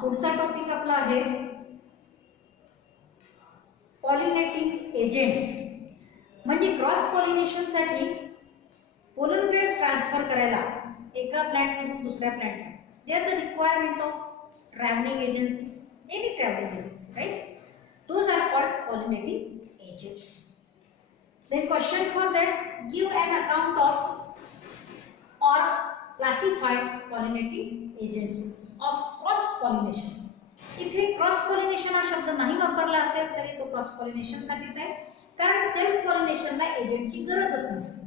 पुढचा टॉपिक आपला आहे पॉलिनेटिंग एजंट्स. म्हणजे क्रॉस पॉलिनेशन साठी पोलन ग्रेन्स ट्रान्सफर करायला एका प्लांट मधून दुसऱ्या प्लांटला there the requirement of travelling agency, any travelling agency, right? Those are called pollinating agents. Then question for that, give an account of or classify pollinating agents of cross pollination. इथे cross pollination हा शब्द नाही वापरला असेल तरी तो cross pollination साठीच आहे, कारण सेल्फ पॉलिनेशनला एजंटची गरजच नसते.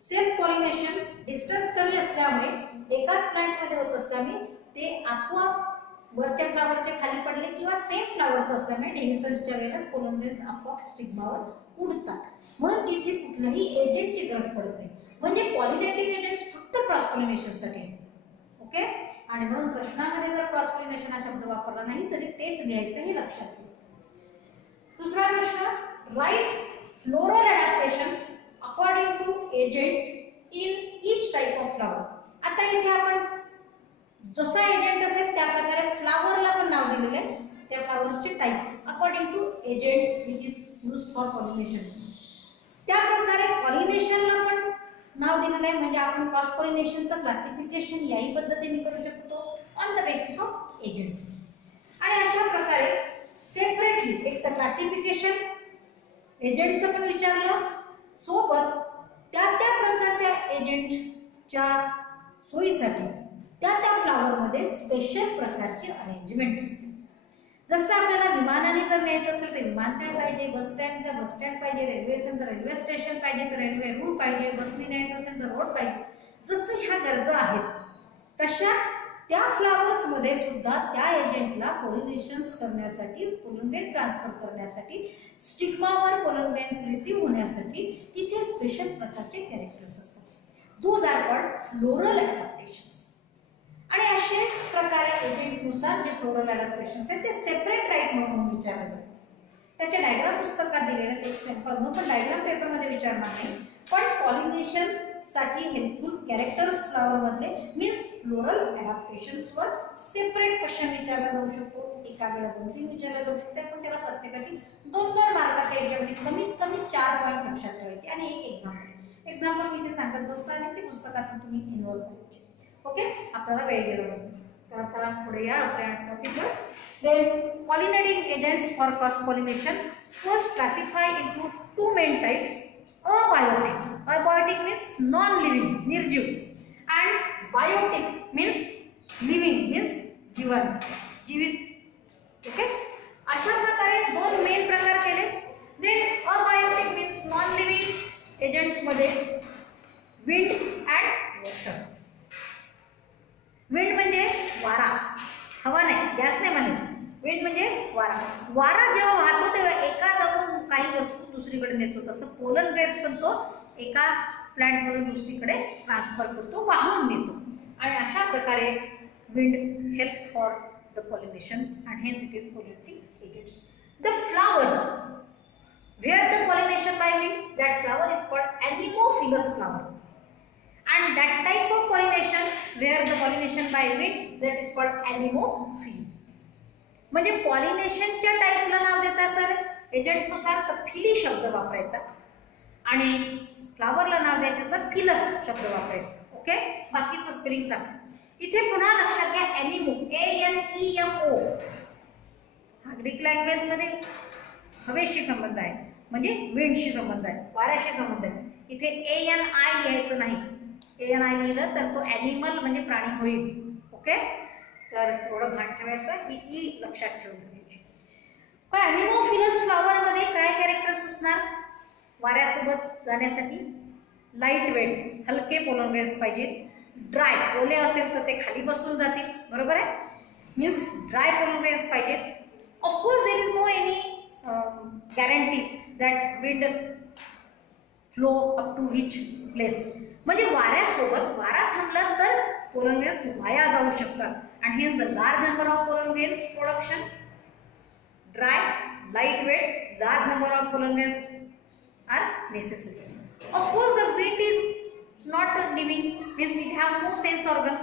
सेल्फ पॉलिनेशन डिस्टन्स कमी असल्यामुळे एकाच प्लांट मध्ये होत असल्यामुळे ते आपोआप वरच्या फ्लावरचे खाली पडले किंवा सेम फ्लावरचं असल्यामुळे डेहिसन्सच्या वेळेलाच पोलन ग्रेन्स आपोआप स्टिग्मावर उडतात, म्हणून तिथे कुठल्याही एजंटची गरज पडत नाही. म्हणजे पॉलिनेटिंग एजंट्स फक्त क्रॉस पॉलिनेशन साठी आहे. ओके, आणि म्हणून प्रश्नामध्ये जर क्रॉस पॉलिनेशन हा शब्द वापरला नाही तरी तेच लिहायचं हे लक्षात घ्यायचं. दुसरा प्रश्न, right floral adaptations according to agent in each type of flower. आता इथे आपण जसा एजंट असेल त्या प्रकारे फ्लावरला पण नाव दिलेले आहे, त्या फ्लावरचे type according to agent which is used for pollination. त्या प्रकारे पॉलिनेशनला पण नाव दिलेलं आहे. म्हणजे आपण क्रॉस पॉलिनेशनचं क्लासिफिकेशन याही पद्धतीने करू शकतो on the basis of agent. आणि अशा प्रकारे सेपरेटली एक तर क्लासिफिकेशन एजंटचं पण विचारलं, सोबत त्या प्रकारच्या एजंटच्या सोयीसाठी त्या फ्लावरमध्ये स्पेशल प्रकारची अरेंजमेंट असते. जसं आपल्याला विमानाने जर न्यायचं असेल तर विमानतळ पाहिजे, बस स्टँड पाहिजे, रेल्वे असेल तर रेल्वे स्टेशन पाहिजे, तर रेल्वे रूळ पाहिजे, बसने न्यायचं असेल तर रोड पाहिजे. जसं ह्या गरजा आहेत तशाच त्या फ्लावर्स मध्ये सुद्धा त्या एजंटला पॉलिनेशन्स करण्यासाठी, पोलन ग्रेन ट्रान्सफर करण्यासाठी, स्टिग्मावर पोलन ग्रेन्स रिसीव्ह होण्यासाठी तिथे स्पेशल प्रकारचे कॅरेक्टर्स असतात. Those are called floral adaptations. आणि असे प्रकारे एजंटनुसार जे फ्लोरल अडॅप्टेशन्स आहेत ते सेपरेट राईट म्हणून विचारले जातात. त्याचे डायग्राम पुस्तकात दिलेले ते सॅम्पल म्हणून पण डायग्राम पेपरमध्ये विचारणार नाही, पण पॉलिनेशन साठी हेल्पफुल कॅरेक्टर्स फ्लावर मधले मीन्स फ्लोरल अडॅप्टेशन्सवर सेपरेट क्वेश्चन विचारला जाऊ शकतो. एका वेळेला 2-3 विचारला जाऊ शकते, पण त्याला प्रत्येकाची 2-2 मार्काच्या याच्यामध्ये कमीत कमी 4 पॉईंट लक्षात ठेवायचे आणि एक एक्झाम्पल मी इथे सांगत बसतो आणि ते पुस्तकातून तुम्ही इन्व्हॉल्व करायचे. ओके, आपल्याला वेळ गेला तर आता पुढे या आपल्या टॉपिकवर. Then pollinating agents for cross pollination first classify into 2 main types. Abiotic means non-living, निर्जीव, and biotic means living, means जीवित. ओके, अशा प्रकारे 2 मेन प्रकार केले. Then abiotic means non-living agents मध्ये विंड अँड वॉटर. विंड म्हणजे वारा, हवा नाही, गॅस नाही म्हणायचं. विंड म्हणजे वारा. वारा जेव्हा वाहतो तेव्हा एका जागून काही वस्तू दुसरीकडे नेतो, तसं पोलन ग्रेन्स पण तो एका प्लांट मधून दुसरीकडे ट्रान्सफर करतो, वाहून नेतो. आणि अशा प्रकारे wind help for the pollination and hence it is pollinating agents. The flower where the pollination by wind, that flower is called anemophilous flower. And that type of pollination where the pollination by wind, that is called anemophile. म्हणजे पॉलिनेशनच्या टाईपला नाव देता sir agent नुसार तर फिली शब्द वापरायचा आणि फ्लावरला नाव द्यायचं तर फिलस शब्द वापरायचा. ओके, बाकीचं स्पेलिंग सांगा. इथे पुन्हा लक्षात घ्या, एनिमो ANEMO हा ग्रीक लँग्वेज मध्ये हवेशी संबंध आहे, म्हणजे विंडशी संबंध आहे, वाऱ्याशी संबंध आहे. इथे ANI लिहायचं नाही. ANI लिहिलं तर तो ॲनिमल म्हणजे प्राणी होईल. ओके, तर एवढं भान ठेवायचं, ही लक्षात ठेवून घ्यायची. पण ॲनिमोफिलस फ्लॉवर मध्ये काय कॅरेक्टर्स असणार? वाऱ्यासोबत जाण्यासाठी लाईट वेट, हलके पोलन ग्रेन्स पाहिजे. ड्राय, ओले असेल तर ते खाली बसून जातील, बरोबर आहे, मीन्स ड्राय पोलन ग्रेन्स पाहिजे. Of course there is no any guarantee that wind flow up to which place. म्हणजे वाऱ्यासोबत वारा थांबला तर पोलन ग्रेन्स वाया जाऊ शकतात. आणि हेच the large number of pollen grains production, dry, light weight, large number of pollen grains are necessary. Of course, the wind is not living, means it have no sense organs,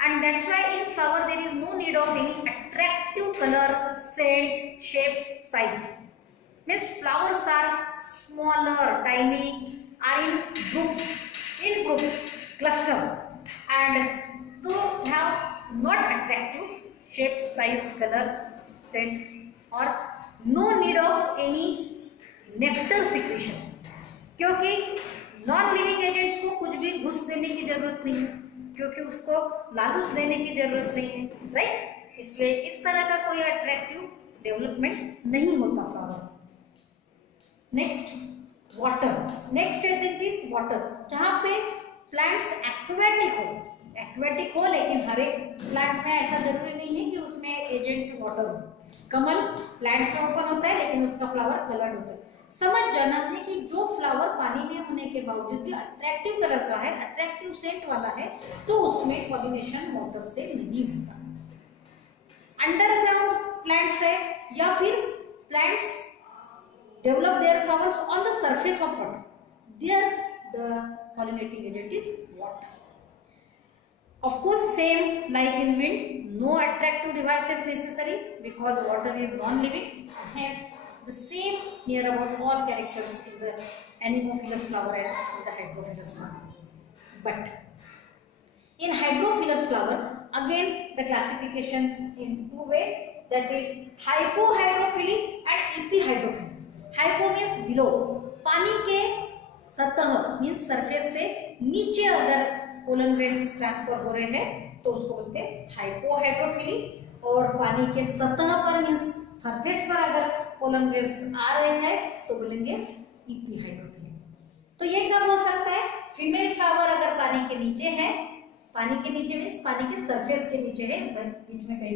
and that's why in flower there is no need of any attractive color, scent, shape, size. Means flowers are smaller, tiny, are in groups, cluster, and though have not attractive shape, size, color, scent, or no need of any nectar secretion. क्योंकि non living agents को कुछ भी घुस देने की जरूरत नहीं है, क्योंकि उसको लालूच देने की जरूरत नहीं है, राइट। इसलिए इस तरह का कोई अट्रैक्टिव डेवलपमेंट नहीं होता flower. Next water, next agent is water, जहां पे प्लांट्स एक्वेटिक हो, लेकिन हर एक प्लांट में ऐसा जरूरी नहीं है कि उसमें एजेंट वाटर हो। कमल प्लांट में ओपन होता है लेकिन उसका फ्लावर कलर्ड होता है। समझ जाना है कि जो फ्लावर पानी में होने के बावजूद भी अट्रैक्टिव कलर का है, अट्रैक्टिव सेंट वाला है, तो उसमें पॉलिनेशन वाटर से नहीं होता। अंडरग्राउंड प्लांट्स है या फिर plants develop their flowers on the surface of water, there the pollinating agent is water. Of course, same like in wind, no attractive devices necessary because water is non-living. Hence, the same near about all characters in the anemophilous flower and in the hydrophilous flower. But in hydrophilous flower, again the classification in two ways, that is hypohydrophilic and epihydrophilic. Hypo means below, पानी के सतह means surface से नीचे अगर pollen grains transfer हो रहे हैं तो उसको बोलते हैं हाइपोहाइड्रोफिलिक, और पानी के सतह पर मींस सरफेस पर अगर पोलन ग्रेन्स आ रहे हैं तो बोलेंगे इपीहाइड्रोफिलिक। तो ये कब हो सकता है? फीमेल फ्लावर अगर पानी के नीचे है, पानी के नीचे मींस पानी के सरफेस के नीचे है, बीच में कहीं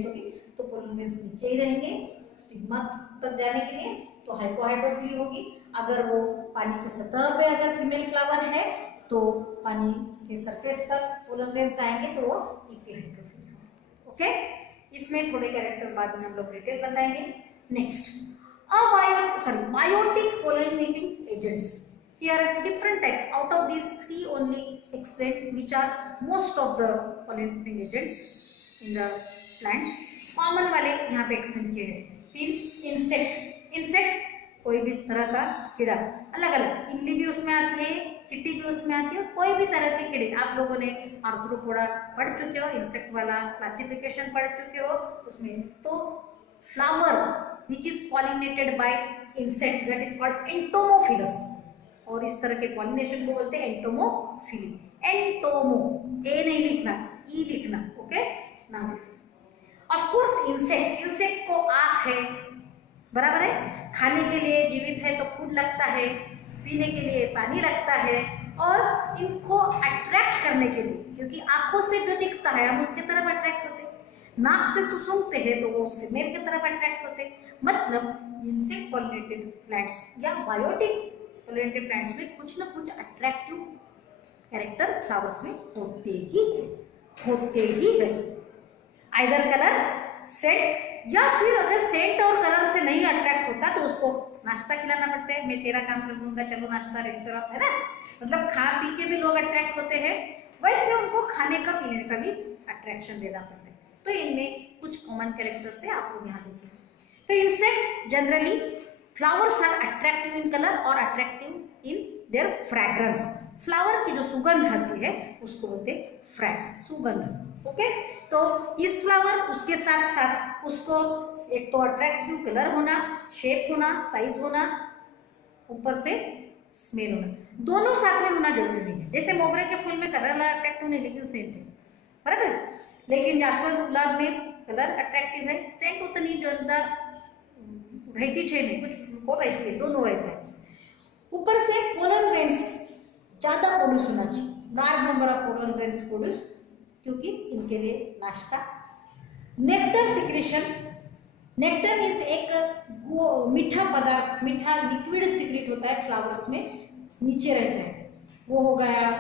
तो पोलन ग्रेन्स नीचे ही रहेंगे स्टिग्मा तक जाने के लिए, तो हाइपोहाइड्रोफिलिक होगी। अगर वो पानी की सतह पे अगर फीमेल फ्लावर है तो पानी के सरफेस तक पोलन ग्रेन्स आएंगे तो वो इपीहाइड्रोफिलिक। ओके, इसमें थोड़े कैरेक्टर्स बाद में हम लोग डिटेल बताएंगे। Next, biotic pollinating agents. Here different type, out of these three only explained, which are most of the pollinating agents in the plants. Common वाले यहाँ पे एक्सप्लेन किए हैं। फिर इंसेक्ट कोई भी तरह का कीड़ा, अलग अलग, इल्ली भी उसमें आती है, चिट्टी भी उसमें आती है, कोई भी तरह के कीड़े। आप लोगों ने आर्थ्रोपोडा पढ़ चुके हो, इंसेक्ट वाला क्लासिफिकेशन पढ़ चुके हो उसमें। तो flower which is pollinated bye insect that is called entomophilous, और इस तरह के पॉलिनेशन को बोलते हैं एंटोमोफिलिक। एंटोमो, ए नहीं लिखना, ई लिखना, okay. Now of course insect को आँख है, बराबर है, खाने के लिए जीवित है तो फूड लगता है, पीने के लिए पानी लगता है, और इनको अट्रैक्ट करने के लिए, क्योंकि आंखों से जो दिखता है हम उसके तरफ अट्रैक्ट होते, नाक से सूंघते हैं तो वो स्मेल की तरफ अट्रैक्ट होते। मतलब इंसेक्ट पॉलिनेटेड प्लांट्स या बायोटिक पॉलिनेटेड प्लांट्स में कुछ ना कुछ अट्रैक्टिव कैरेक्टर फ्लावर्स में होते ही गए। आइदर कलर, सेंट, या फिर अगर सेंट और कलर से नहीं अट्रैक्ट होता तो उसको नाश्ता खिलाना पड़ता है। मैं तेरा काम कर दूंगा, चलो नाश्ता, रेस्टोरेंट है ना, मतलब खा पी के भी लोग अट्रैक्ट होते हैं, वैसे उनको खाने का पीने का भी अट्रैक्शन देना पड़ता है। तो इनमें कुछ कॉमन कैरेक्टर से आप लोग यहाँ देखें। तो insect generally flowers are attractive in colour और attractive in their fragrance. Flower की जो सुगंध आती है उसको बोलते हैं फ्रैग्रेंस, सुगंध, ओके। तो इस फ्लावर उसके साथ साथ उसको एक तो अट्रैक्टिव कलर होना, शेप होना, साइज होना, ऊपर से स्मेल होना, दोनों साथ में होना जरूरी नहीं है। जैसे मोगरे के फूल में कलर अट्रैक्टिव नहीं लेकिन सेंट है, बराबर, लेकिन जासवंत गुलाब में कलर अट्रैक्टिव है, सेंट उतनी जो अंदर रहती छे नहीं, कुछ को रहती है, दोनों रहता है। ऊपर से पोलन ग्रेन्स ज्यादा प्रोड्यूस होना चाहिए, large number of pollen grains produce, क्योंकि इनके लिए नाश्ता। नेक्टर सिक्रेशन, नेक्टर मीन्स एक मीठा पदार्थ, मीठा लिक्विड सिक्रेट होता है फ्लावर्स में, नीचे रहता है, वो हो गया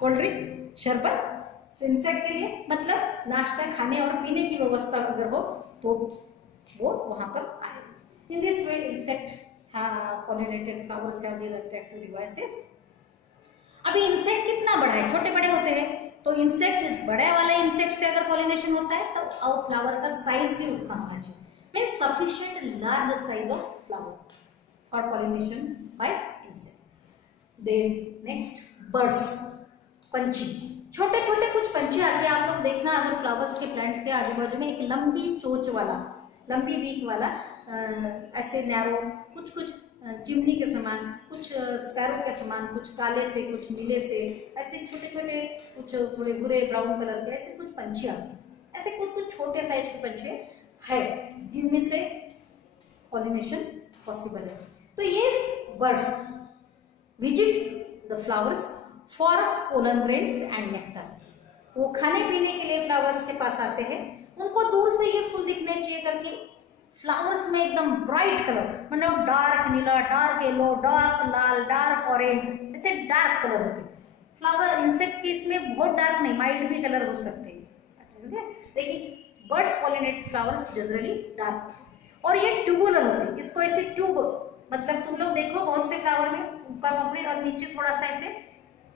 कोल्ड ड्रिंक, शरबत। इंसेक्ट के लिए मतलब नाश्ता, खाने और पीने की व्यवस्था अगर हो तो वो वहां पर आए। In this way insect pollinated flowers have these attractive devices. अभी इंसेक्ट कितना बड़ा है, छोटे बड़े होते हैं, तो इंसेक्ट बड़े वाले इंसेक्ट से अगर पॉलिनेशन होता है तब फ्लावर का साइज भी उतना होना चाहिए, means sufficient large size of flower for pollination by insect. Then next birds, पंछी, छोटे छोटे कुछ पंछी आते हैं। आप लोग देखना अगर फ्लावर्स के प्लांट्स के आजू बाजू में एक लंबी चोंच वाला, लंबी बीक वाला ऐसे नैरो, कुछ कुछ चिमनी के समान, कुछ स्पैरो के समान, कुछ काले से कुछ नीले से, ऐसे छोटे छोटे कुछ थोड़े भूरे ब्राउन कलर के ऐसे कुछ पंछी आते हैं। ऐसे कुछ कुछ छोटे साइज के पंछी है जिनमें से पॉलिनेशन पॉसिबल है। तो ये birds visit the flowers for pollen grains and nectar. वो खाने पीने के लिए फ्लावर्स के पास आते हैं। उनको दूर से ये फूल दिखने चाहिए करके फ्लावर्स में एकदम ब्राइट कलर, मतलब डार्क नीला, डार्क येलो, डार्क लाल, डार्क ऑरेंज, ऐसे डार्क कलर होते हैं। फ्लावर इंसेक्ट के इसमें बहुत डार्क नहीं, माइल्ड भी कलर हो सकते हैं, ठीक है। लेकिन birds pollinate flowers generally dark होते हैं और ये ट्यूबुलर होते हैं। इसको ऐसे ट्यूब, मतलब तुम लोग देखो बहुत से फ्लावर में ऊपर मकड़ी और नीचे थोड़ा सा ऐसे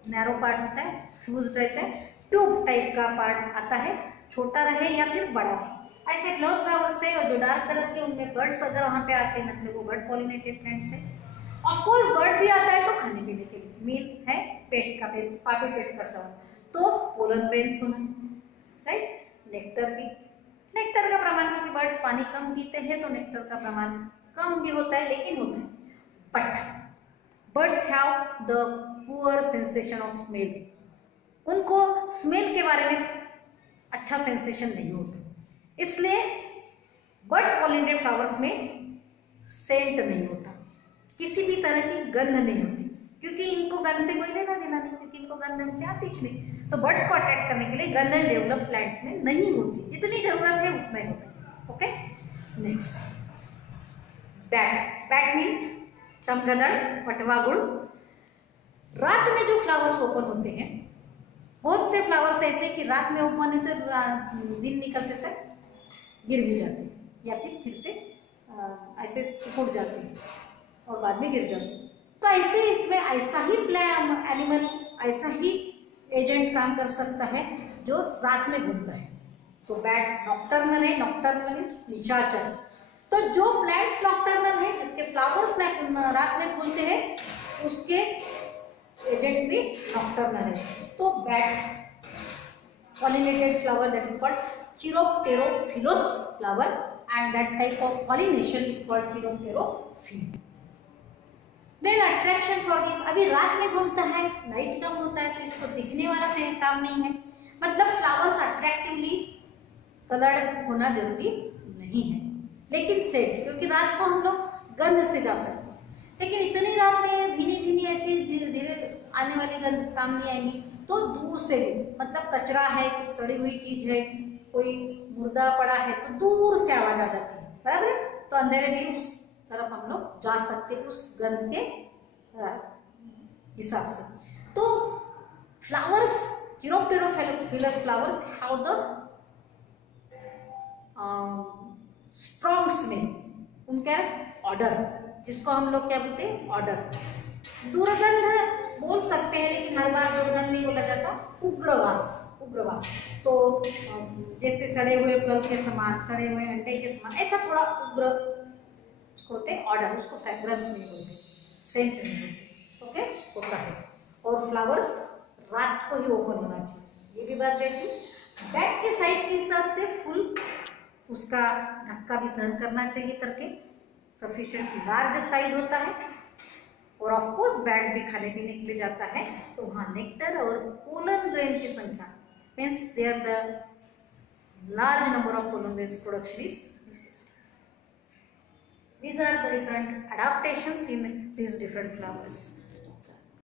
नैरो पार्ट होता है, फ्यूज रहता है, ट्यूब टाइप का पार्ट आता है, छोटा रहे या फिर बड़ा रहे। ऐसे ग्लोब फ्लावर्स से और जो डार्क कलर के उनमें बर्ड्स अगर वहाँ पे आते हैं मतलब वो बर्ड पॉलिनेटेड प्लांट्स है। ऑफ कोर्स बर्ड भी आता है तो खाने पीने के लिए, मीन है पेट का, पापी पेट का सवाल, तो पोलन ग्रेन्स होना, राइट। नेक्टर भी, नेक्टर का प्रमाण, क्योंकि बर्ड्स पानी कम पीते हैं तो नेक्टर का प्रमाण कम भी होता है, लेकिन होता है। But birds have the poor sensation of smell. उनको स्मेल के बारे में अच्छा सेंसेशन नहीं होता, इसलिए बर्ड्स पॉलिनेटेड फ्लावर्स में सेंट नहीं होता, किसी भी तरह की गंध नहीं होती, क्योंकि इनको गंध से कोई लेना देना नहीं, क्योंकि इनको गंध ढंग से आती ही नहीं। तो बर्ड्स को अट्रैक्ट करने के लिए गंध डेवलप प्लांट्स में नहीं होती, जितनी जरूरत है उतना ही होता है। Okay, next bat. Bat means चमगादड़, पटवागुड़। रात में जो फ्लावर्स ओपन होते हैं, बहुत से फ्लावर्स ऐसे कि रात में ओपन होते दिन निकलते तक गिर भी जाते हैं या फिर से ऐसे सिकुड़ जाते हैं और बाद में गिर जाते हैं। तो ऐसे इसमें ऐसा ही एनिमल, ऐसा ही एजेंट काम कर सकता है जो रात में घूमता है। तो बैट नॉक्टर्नल है, नॉक्टर्नल मीन्स निशाचर। तो जो प्लांट्स नॉक्टर्नल है, जिसके फ्लावर्स रात में खुलते हैं, उसके एजेंट्स भी नॉक्टर्नल है। तो bat pollinated flower that is called Chiropterophilous flower and that type of pollination is called Chiropterophile. Then attraction for this, अभी रात में घूमता है, नाइट कम होता है तो इसको दिखने वाला से काम नहीं है, मतलब फ्लावर्स अट्रैक्टिवली कलर्ड होना जरूरी नहीं है। लेकिन सेट, क्योंकि रात को हम लोग गंध से जा सकते हैं, लेकिन इतनी रात में भीनी भीनी ऐसी धीरे धीरे आने वाली गंध काम नहीं आएंगी। तो दूर से, मतलब कचरा है, कुछ सड़ी हुई चीज है, कोई मुर्दा पड़ा है, तो दूर से आवाज आ जाती है, बराबर है। तो अंधेरे में उस तरफ हम लोग जा सकते हैं उस गंध के हिसाब से। तो flowers, chiropterophilous flowers have the strong smell, उनका ऑर्डर, जिसको हम लोग क्या बोलते हैं, ऑर्डर। दुर्गंध बोल सकते हैं, लेकिन हर बार दुर्गंध नहीं बोला जाता, उग्रवास, उग्रवास। तो जैसे सड़े हुए फल के समान, सड़े हुए अंडे के समान, ऐसा थोड़ा उग्र उसको होते हैं ऑर्डर, उसको फ्रेग्रेंस नहीं बोलते, सेंट नहीं बोलते। ओके, होता है। और फ्लावर्स रात को ही ओपन होना चाहिए, ये भी बात देखी। बैट के साइज के हिसाब से फुल उसका धक्का भी सहन करना चाहिए करके, सफिशिएंट लार्ज साइज होता है। और ऑफ कोर्स बैट भी खाने पीने के लिए जाता है, तो वहाँ नेक्टर और पोलन ग्रेन की संख्या, means there the large number of pollen grains production is necessary. These are the different adaptations in these different flowers.